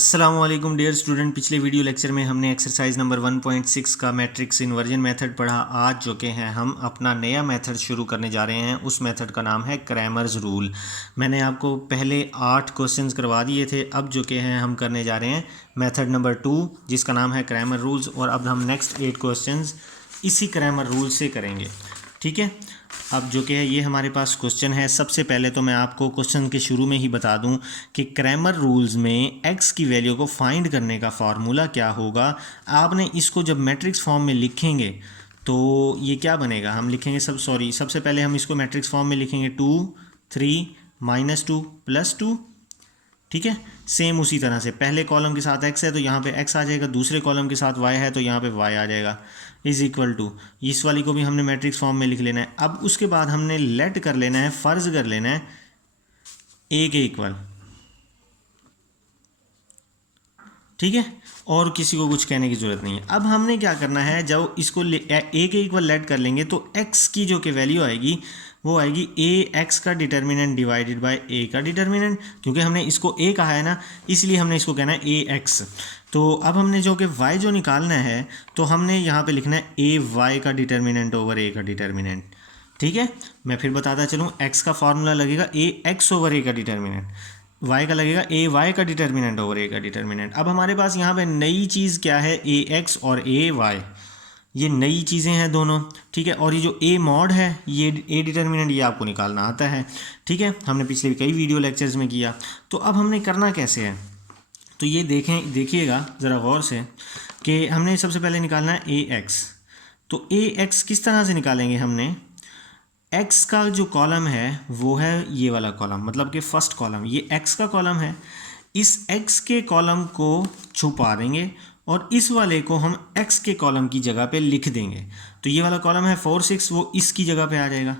अस्सलामुअलैकुम dear student. पिछले video lecture में हमने एक्सरसाइज नंबर 1.6 का मैट्रिक्स इन्वर्जन मेथड पढ़ा। आज जो कि हैं हम अपना नया मेथड शुरू करने जा रहे हैं। उस मेथड का नाम है क्रैमर्स रूल। मैंने आपको पहले 8 क्वेश्चंस करवा दिए थे। अब जो कि हैं हम करने जा रहे हैं मेथड नंबर 2 जिसका नाम है क्रैमर रूल्स, और अब हम नेक्स्ट 8 क्वेश्चंस इसी क्रैमर रूल से करेंगे। ठीक है, अब जो कि है ये हमारे पास क्वेश्चन है। सबसे पहले तो मैं आपको क्वेश्चन के शुरू में ही बता दूं कि क्रैमर रूल्स में x की वैल्यू को फाइंड करने का फार्मूला क्या होगा। आपने इसको जब मैट्रिक्स फॉर्म में लिखेंगे तो ये क्या बनेगा, हम लिखेंगे सबसे पहले हम इसको मैट्रिक्स फॉर्म में लिखेंगे 2 3 -2 +2। ठीक है, सेम उसी तरह से पहले कॉलम के साथ x है तो यहाँ पे x आ जाएगा, दूसरे कॉलम के साथ y है तो यहाँ पे y आ जाएगा, इज़ इक्वल टू इस वाली को भी हमने मैट्रिक्स फॉर्म में लिख लेना है। अब उसके बाद हमने लेट कर लेना है, फ़र्ज़ कर लेना है a के इक्वल। ठीक है, और किसी को कुछ कहने की ज़रूरत नहीं है। अब हमने क्या करना है, जब इसको a के इक्वल लेट कर लेंगे तो x की जो कि वैल्यू आएगी वो आएगी a x का डिटर्मिनेंट डिवाइडेड बाय a का डिटर्मिनेंट। क्योंकि हमने इसको a कहा है ना, इसलिए हमने इसको कहना है a x। तो अब हमने जो कि y जो निकालना है तो हमने यहाँ पे लिखना है a y का डिटर्मिनेंट ओवर a का डिटर्मिनेंट। ठीक है, मैं फिर बताता चलूँ, x का फार्मूला लगेगा a x ओवर a का डिटर्मिनेंट, y का लगेगा a y का डिटर्मिनेंट ओवर a का डिटर्मिनेंट। अब हमारे पास यहाँ पे नई चीज़ क्या है, a x और a y, ये नई चीज़ें हैं दोनों। ठीक है, और ये जो a मॉड है ये a डिटर्मिनेंट ये आपको निकालना आता है। ठीक है, हमने पिछले कई वीडियो लेक्चर्स में किया। तो अब हमने करना कैसे है, तो ये देखिएगा ज़रा गौर से कि हमने सबसे पहले निकालना है a x। तो a x किस तरह से निकालेंगे, हमने x का जो कॉलम है वो है ये वाला कॉलम, मतलब कि फर्स्ट कॉलम ये x का कॉलम है। इस x के कॉलम को छुपा देंगे और इस वाले को हम x के कॉलम की जगह पे लिख देंगे। तो ये वाला कॉलम है 4 6, वो इसकी जगह पे आ जाएगा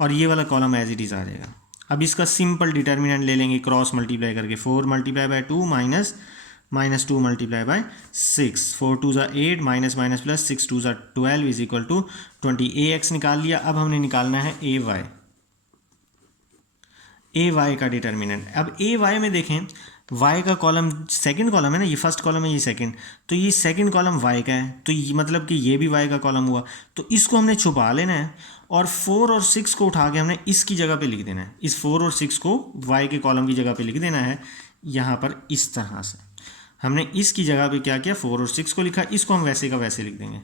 और ये वाला कॉलम एज इट इज़ आ जाएगा। अब इसका सिंपल डिटर्मिनेंट ले लेंगे, क्रॉस मल्टीप्लाई करके 4 मल्टीप्लाई बाय 2 -2 मल्टीप्लाई बाय 6, 4 2 ज़ा 8 माइनस माइनस प्लस 6 2 ज़ा 12 इज इक्वल टू 20। ax निकाल लिया। अब हमने निकालना है ay का डिटर्मिनेंट। अब ay में देखें y का कॉलम सेकंड कॉलम है ना, ये फर्स्ट कॉलम है ये सेकंड, तो ये सेकंड कॉलम y का है, तो ये मतलब कि ये भी y का कॉलम हुआ। तो इसको हमने छुपा लेना है और 4 और 6 को उठा के हमने इसकी जगह पे लिख देना है। इस 4 और 6 को y के कॉलम की जगह पे लिख देना है यहाँ पर। इस तरह से हमने इसकी जगह पे क्या किया, 4 और 6 को लिखा, इसको हम वैसे का वैसे लिख देंगे।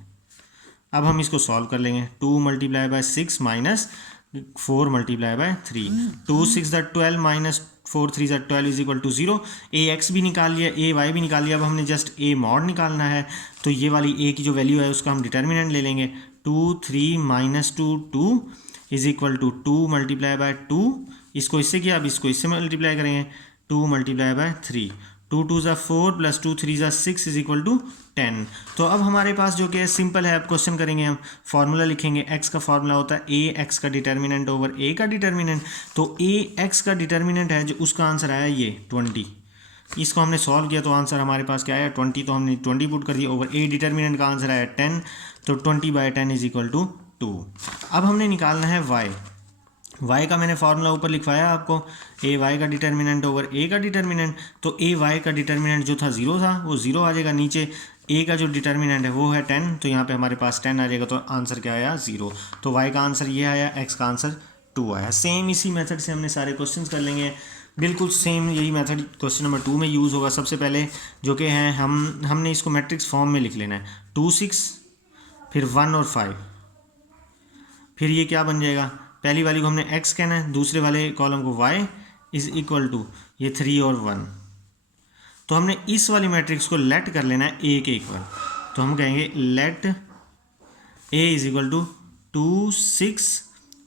अब हम इसको सॉल्व कर लेंगे, 2 multiply bye 6 minus 4 multiply by 3, 2 6 ज़ा 12 माइनस 4 3 ज़ा 12 इज इक्वल टू 0। ए एक्स भी निकाल लिया, ए वाई भी निकाल लिया। अब हमने जस्ट ए मॉड निकालना है, तो ये वाली ए की जो वैल्यू है उसका हम डिटर्मिनेंट ले लेंगे। 2 3 minus 2 2 is equal to 2 multiply by 2, इसको इससे किया, अब इसको इससे मल्टीप्लाई करेंगे, 2 मल्टीप्लाई बाय 3, 2 2 ज़ा 4 प्लस 2 3 ज़ा 6 इज इक्वल टू 10। तो अब हमारे पास जो कि सिंपल है, अब क्वेश्चन करेंगे हम, फार्मूला लिखेंगे। x का फार्मूला होता है a x का डिटर्मिनेंट ओवर a का डिटर्मिनेंट। तो a x का डिटर्मिनेंट है जो उसका आंसर आया ये 20। इसको हमने सॉल्व किया तो आंसर हमारे पास क्या आया 20, तो हमने 20 पुट कर दिया। ओवर a डिटर्मिनेंट का आंसर आया 10, तो 20 बाय 10 इज इक्वल टू 2। अब हमने निकालना है y का मैंने फार्मूला ऊपर लिखवाया आपको, ए वाई का डिटर्मिनेंट ओवर ए का डिटर्मिनेंट। तो ए वाई का डिटर्मिनेंट जो था 0 था, वो 0 आ जाएगा। नीचे ए का जो डिटर्मिनेंट है वो है 10, तो यहाँ पे हमारे पास 10 आ जाएगा, तो आंसर क्या आया 0। तो y का आंसर ये आया, x का आंसर 2 आया। सेम इसी मेथड से हमने सारे क्वेश्चंस कर लेंगे। बिल्कुल सेम यही मेथड क्वेश्चन नंबर 2 में यूज़ होगा। सबसे पहले जो कि हैं हमने इसको मैट्रिक्स फॉर्म में लिख लेना है, 2 6 फिर 1 और 5, फिर ये क्या बन जाएगा, पहली वाली को हमने x कहना है, दूसरे वाले कॉलम को y इज इक्वल टू ये 3 और 1। तो हमने इस वाली मैट्रिक्स को लेट कर लेना है a के इक्वल। तो हम कहेंगे let a is equal to 2 6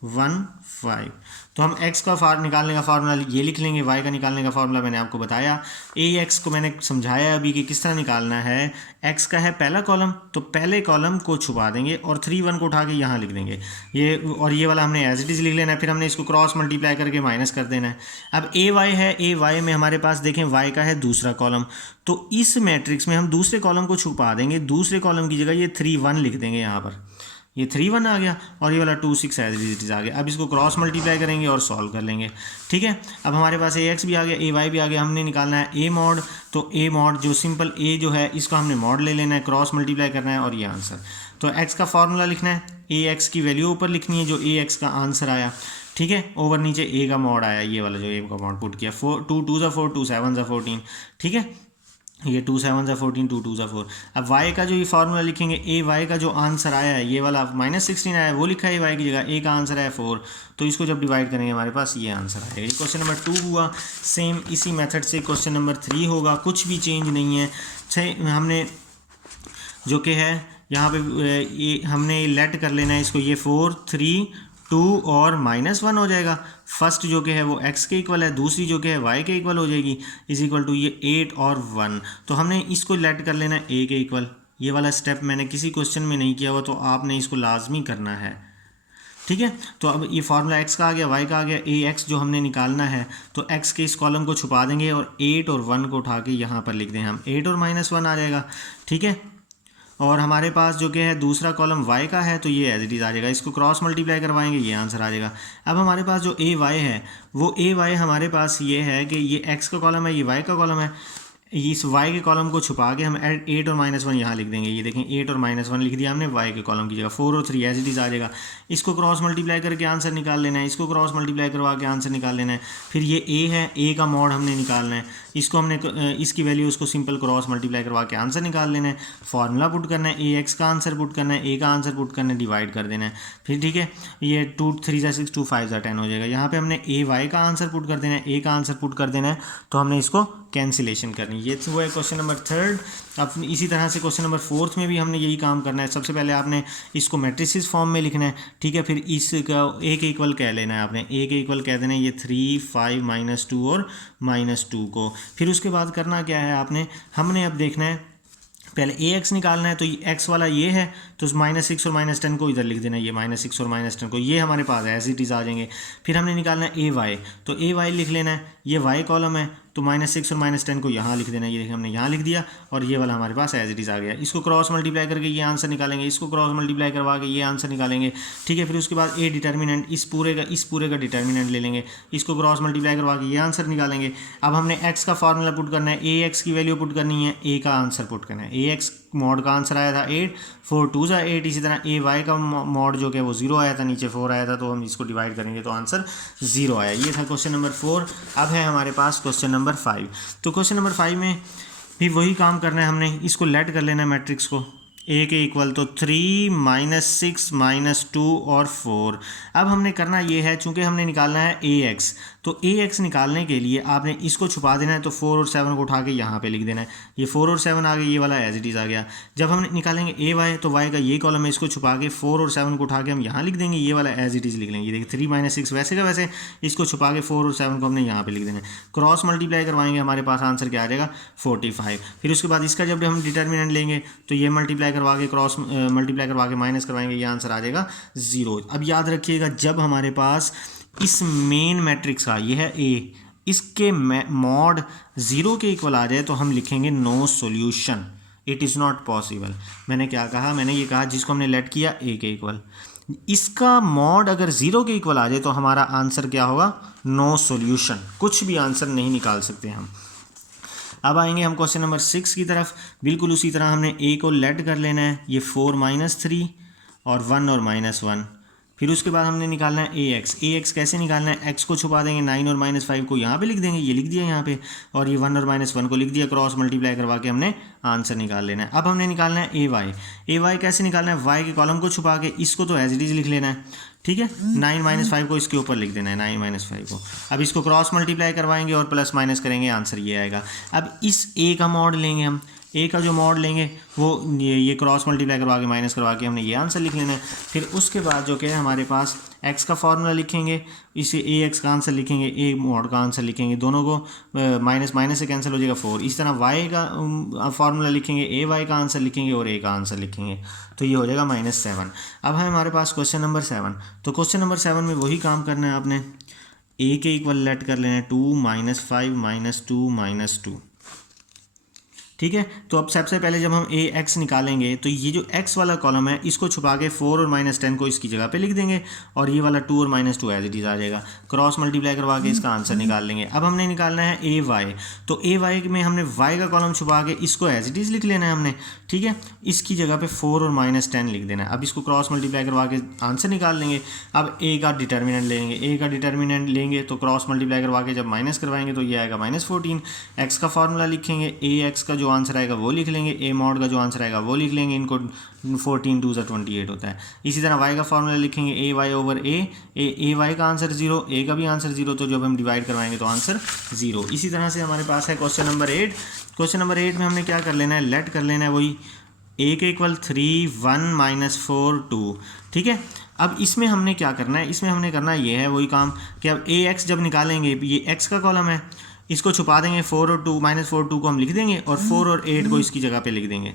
1 5। तो हम x का निकालने का फार्मूला ये लिख लेंगे, y का निकालने का फार्मूला मैंने आपको बताया। a x को मैंने समझाया अभी कि किस तरह निकालना है। x का है पहला कॉलम, तो पहले कॉलम को छुपा देंगे और 3 1 को उठा के यहाँ लिख देंगे ये, और ये वाला हमने एज इट इज़ लिख लेना है। फिर हमने इसको क्रॉस मल्टीप्लाई करके माइनस कर देना है। अब a y है, a y में हमारे पास देखें y का है दूसरा कॉलम, तो इस मैट्रिक्स में हम दूसरे कॉलम को छुपा देंगे, दूसरे कॉलम की जगह ये 3 1 लिख देंगे यहाँ पर। ये 3 1 आ गया और ये वाला 2 6 एज इट इज आ गया। अब इसको क्रॉस मल्टीप्लाई करेंगे और सॉल्व कर लेंगे, ठीक है। अब हमारे पास ए एक्स भी आ गया, ए वाई भी आ गया, हमने निकालना है ए मॉड। तो ए मॉड जो सिंपल ए जो है इसको हमने मॉड ले लेना है, क्रॉस मल्टीप्लाई करना है और ये आंसर। तो एक्स का फॉर्मूला लिखना है, ए एक्स की वैल्यू ऊपर लिखनी है जो ए एक्स का आंसर आया, ठीक है, ओवर नीचे ए का मॉड आया, ये वाला जो ए का मॉड पुट किया। 2 2 ज़ा 4, 2 7 ज़ा 14, ठीक है, ये 2 7 ज़ा 14, 2 2 ज़ा 4। अब y का जो ये फार्मूला लिखेंगे, ए वाई का जो आंसर आया है ये वाला -16 आया है वो लिखा है y की जगह, ए का आंसर है 4, तो इसको जब डिवाइड करेंगे हमारे पास ये आंसर आएगा। ये क्वेश्चन नंबर 2 हुआ। सेम इसी मेथड से क्वेश्चन नंबर 3 होगा, कुछ भी चेंज नहीं है। हमने जो कि है यहाँ पे ये हमने लेट कर लेना है इसको, ये 4 3 2 और -1 हो जाएगा। फर्स्ट जो कि है वो x के इक्वल है, दूसरी जो कि है y के इक्वल हो जाएगी, इज इक्वल टू ये 8 और 1। तो हमने इसको लेट कर लेना है a के इक्वल। ये वाला स्टेप मैंने किसी क्वेश्चन में नहीं किया हुआ, तो आपने इसको लाजमी करना है, ठीक है। तो अब ये फार्मूला x का आ गया, y का आ गया, ए एक्स जो हमने निकालना है, तो x के इस कॉलम को छुपा देंगे और 8 और 1 को उठा के यहाँ पर लिख दें हम, 8 और -1 आ जाएगा, ठीक है। और हमारे पास जो कि है दूसरा कॉलम y का है, तो ये एज इट इज़ आ जाएगा, इसको क्रॉस मल्टीप्लाई करवाएंगे, ये आंसर आ जाएगा। अब हमारे पास जो ए वाई है वो ए वाई हमारे पास ये है कि ये x का कॉलम है, ये y का कॉलम है, इस y के कॉलम को छुपा के हम 8 और -1 यहाँ लिख देंगे। ये देखें 8 और -1 लिख दिया हमने y के कॉलम की जगह, 4 और 3 एज इट इज़ आ जाएगा। इसको क्रॉस मल्टीप्लाई करके आंसर निकाल लेना है, इसको क्रॉस मल्टीप्लाई करवा के आंसर निकाल लेना है। फिर ये a है, a का मॉड हमने निकालना है, इसको हमने इसकी वैल्यू उसको सिंपल क्रॉस मल्टीप्लाई करवा के आंसर निकाल लेना है। फार्मूला पुट करना है, ए एक्स का आंसर पुट करना है, ए का आंसर पुट करना है, डिवाइड कर देना है। फिर ठीक है, ये 2 3 ज़ा 6, 2 5 ज़ा 10 हो जाएगा। यहाँ पे हमने ए वाई का आंसर पुट कर देना है, ए का आंसर पुट कर देना है, तो हमने इसको कैंसिलेशन करनी है। ये तो है क्वेश्चन नंबर 3। अब इसी तरह से क्वेश्चन नंबर 4 में भी हमने यही काम करना है। सबसे पहले आपने इसको मैट्रिसेस फॉर्म में लिखना है, ठीक है। फिर इसका ए के इक्वल कह लेना है आपने, ए के इक्वल कह देना है ये 3 5 -2 और -2 को। फिर उसके बाद करना क्या है आपने, हमने अब देखना है पहले ए एक्स निकालना है, तो ये एक्स वाला ये है, तो -6 और -10 को इधर लिख देना है, ये -6 और -10 को, ये हमारे पास एज इट इज़ आ जाएंगे। फिर हमने निकालना है ए वाई, तो ए वाई लिख लेना है, ये वाई कॉलम है, तो -6 और -10 को यहाँ लिख देना है, ये देखिए हमने यहाँ लिख दिया और ये वाला हमारे पास एज इट इज़ आ गया। इसको क्रॉस मल्टीप्लाई करके ये आंसर निकालेंगे, इसको क्रॉस मल्टीप्लाई करवा के ये आंसर निकालेंगे, ठीक है। फिर उसके बाद ए डिटर्मिनेंट, इस पूरे का डिटर्मिनेंट ले लेंगे, इसको क्रॉस मल्टीप्लाई करवा के ये आंसर निकालेंगे। अब हमने एक्स का फार्मूला पुट करना है, ए एक्स की वैल्यू पुट करनी है, ए का आंसर पुट करना है। ए एक्स मॉड का आंसर आया था 8, 4 2 ज़ा 8, इसी तरह ए वाई का मॉड जो कि वो 0 आया था, नीचे 4 आया था, तो हम इसको डिवाइड करेंगे तो आंसर 0 आया। ये था क्वेश्चन नंबर 4। अब है हमारे पास क्वेश्चन नंबर 5। तो क्वेश्चन नंबर 5 में भी वही काम करना है, हमने इसको लेट कर लेना है मैट्रिक्स को, ए के इक्वल, तो 3 -6 -2 और 4। अब हमने करना ये है, चूंकि हमने निकालना है ए एक्स, तो ए एक्स निकालने के लिए आपने इसको छुपा देना है, तो 4 और 7 को उठा के यहाँ पे लिख देना है। ये 4 और 7 आ गए, ये वाला एज इट इज़ आ गया। जब हम निकालेंगे ए वाई, तो वाई का ये कॉलम है, इसको छुपा के 4 और 7 को उठा के हम यहाँ लिख देंगे, ये वाला एज इट इज़ लिख लेंगे। देखिए 3 -6 वैसे का वैसे, इसको छुपा के 4 और 7 को हमने यहाँ पे लिख देना है। क्रॉस मल्टीप्लाई करवाएंगे, हमारे पास आंसर क्या आ जाएगा 45। फिर उसके बाद इसका जब हम डिटर्मिनेंट लेंगे, तो ये मल्टीप्लाई करवा के क्रॉस मल्टीप्लाई करवा के माइनस करवाएंगे, ये आंसर आ जाएगा 0। अब याद रखिएगा, जब हमारे पास इस मेन मैट्रिक्स का ये है ए, इसके मॉड 0 के इक्वल आ जाए, तो हम लिखेंगे no solution, it is not possible. मैंने क्या कहा, मैंने ये कहा जिसको हमने लेट किया ए के इक्वल, इसका मॉड अगर 0 के इक्वल आ जाए, तो हमारा आंसर क्या होगा, नो सॉल्यूशन, कुछ भी आंसर नहीं निकाल सकते हम। अब आएंगे हम क्वेश्चन नंबर 6 की तरफ। बिल्कुल उसी तरह हमने ए को लेट कर लेना है, ये 4 -3 और 1 और -1। फिर उसके बाद हमने निकालना है ए एक्स। ए एक्स कैसे निकालना है, एक्स को छुपा देंगे, 9 और -5 को यहाँ पे लिख देंगे, ये लिख दिया यहाँ पे, और ये 1 और -1 को लिख दिया, क्रॉस मल्टीप्लाई करवा के हमने आंसर निकाल लेना है। अब हमने निकालना है ए वाई। ए वाई कैसे निकालना है, वाई के कॉलम को छुपा के इसको तो एज इट इज़ लिख लेना है, ठीक है। 9 -5 को इसके ऊपर लिख देना है, 9 -5 को। अब इसको क्रॉस मल्टीप्लाई करवाएंगे और प्लस माइनस करेंगे, आंसर ये आएगा। अब इस ए का मॉड लेंगे हम, ए का जो मॉड लेंगे वो ये क्रॉस मल्टीप्लाई करवा के माइनस करवा के हमने ये आंसर लिख लेना है। फिर उसके बाद जो कि है हमारे पास एक्स का फार्मूला लिखेंगे, इसे ए एक्स का आंसर लिखेंगे, ए मॉड का आंसर लिखेंगे, दोनों को माइनस माइनस से कैंसिल हो जाएगा 4। इस तरह वाई का फार्मूला लिखेंगे, ए वाई का आंसर लिखेंगे और ए का आंसर लिखेंगे, तो ये हो जाएगा -7। अब है हमारे पास क्वेश्चन नंबर 7। तो क्वेश्चन नंबर 7 में वही काम करना है आपने, ए के इक्वल लेट कर लेना है 2 -5 -2 -2, ठीक है। तो अब सबसे पहले जब हम ए एक्स निकालेंगे तो ये जो एक्स वाला कॉलम है इसको छुपा के 4 और -10 को इसकी जगह पे लिख देंगे और ये वाला 2 और -2 एज इट इज़ आ जाएगा। क्रॉस मल्टीप्लाई करवा के इसका आंसर निकाल लेंगे। अब हमने निकालना है ए वाई, तो ए वाई में हमने वाई का कॉलम छुपा के इसको एज इट इज़ लिख लेना है हमने, ठीक है। इसकी जगह पे 4 और -10 लिख देना है। अब इसको क्रॉस मल्टीप्लाई करवा के आंसर निकाल लेंगे। अब ए का डिटर्मिनेंट लेंगे, ए का डिटर्मिनेंट लेंगे तो क्रॉस मल्टीप्लाई करवा के जब माइनस करवाएंगे तो ये आएगा -14। एक्स का फार्मूला लिखेंगे, ए एक्स का जो आंसर आएगा वो लिख लेंगे, ए मॉड का जो आंसर आएगा वो लिख लेंगे। इनको 14 2 28 होता है। इसी तरह वाई का फार्मूला लिखेंगे, ए वाई ओवर ए वाई का आंसर 0, ए का भी आंसर 0, तो जब हम डिवाइड करवाएंगे तो आंसर 0। इसी तरह से हमारे पास है क्वेश्चन नंबर 8। क्वेश्चन नंबर 8 में हमने क्या कर लेना है, लेट कर लेना है वही ए के इक्वल 3 1 -4 2, ठीक है। अब इसमें हमने क्या करना है, इसमें हमने करना ये है वही काम कि अब ए एक्स जब निकालेंगे, ये एक्स का कॉलम है, इसको छुपा देंगे, 4 और 2 -4 2 को हम लिख देंगे और 4 और 8 को इसकी जगह पे लिख देंगे।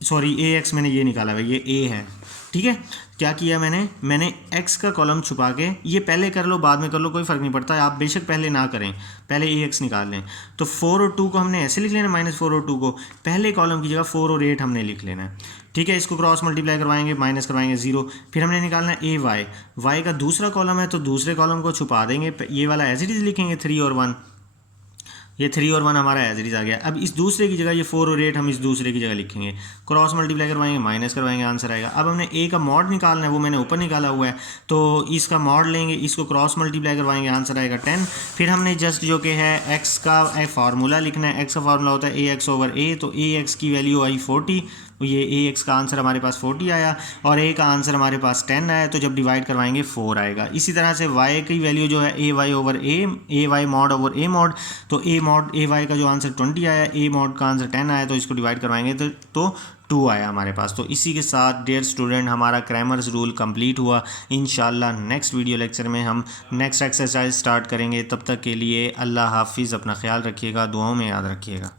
सॉरी, ए एक्स मैंने ये निकाला है, ये ए है, ठीक है। क्या किया मैंने एक्स का कॉलम छुपा के, ये पहले कर लो बाद में कर लो कोई फ़र्क नहीं पड़ता, आप बेशक पहले ना करें, पहले ए एक्स निकाल लें। तो 4 और 2 को हमने ऐसे लिख लेना, -4 और 2 को पहले कॉलम की जगह 4 और 8 हमने लिख लेना है, ठीक है। इसको क्रॉस मल्टीप्लाई करवाएंगे, माइनस करवाएंगे 0। फिर हमने निकालना है ए वाई, वाई का दूसरा कॉलम है तो दूसरे कॉलम को छुपा देंगे, ये वाला एज इट इज़ लिखेंगे 3 और 1, ये 3 और 1 हमारा एज इट इज़ आ गया। अब इस दूसरे की जगह ये 4 और 8 हम इस दूसरे की जगह लिखेंगे, क्रॉस मल्टीप्लाई करवाएंगे, माइनस करवाएंगे, आंसर आएगा। अब हमने ए का मॉड निकालना है, वो मैंने ऊपर निकाला हुआ है, तो इसका मॉड लेंगे, इसको क्रॉस मल्टीप्लाई करवाएंगे, आंसर आएगा 10। फिर हमने जस्ट जो कि है एक्स का फार्मूला लिखना है, एक्स का फार्मूला होता है ए एक्स ओवर ए, तो ए एक्स की वैल्यू आई 40, ये ए एक्स का आंसर हमारे पास 40 आया और ए का आंसर हमारे पास 10 आया, तो जब डिवाइड करवाएंगे 4 आएगा। इसी तरह से वाई की वैल्यू जो है ए Y over A Y mod over A mod, तो ए वाई का जो आंसर 20 आया, ए मॉड का आंसर 10 आया, तो इसको डिवाइड करवाएंगे तो 2 आया हमारे पास। तो इसी के साथ डियर स्टूडेंट हमारा क्रैमर्स रूल कंप्लीट हुआ। इंशाल्लाह नेक्स्ट वीडियो लेक्चर में हम नेक्स्ट एक्सरसाइज स्टार्ट करेंगे। तब तक के लिए अल्लाह हाफिज़, अपना ख्याल रखिएगा, दुआओं में याद रखिएगा।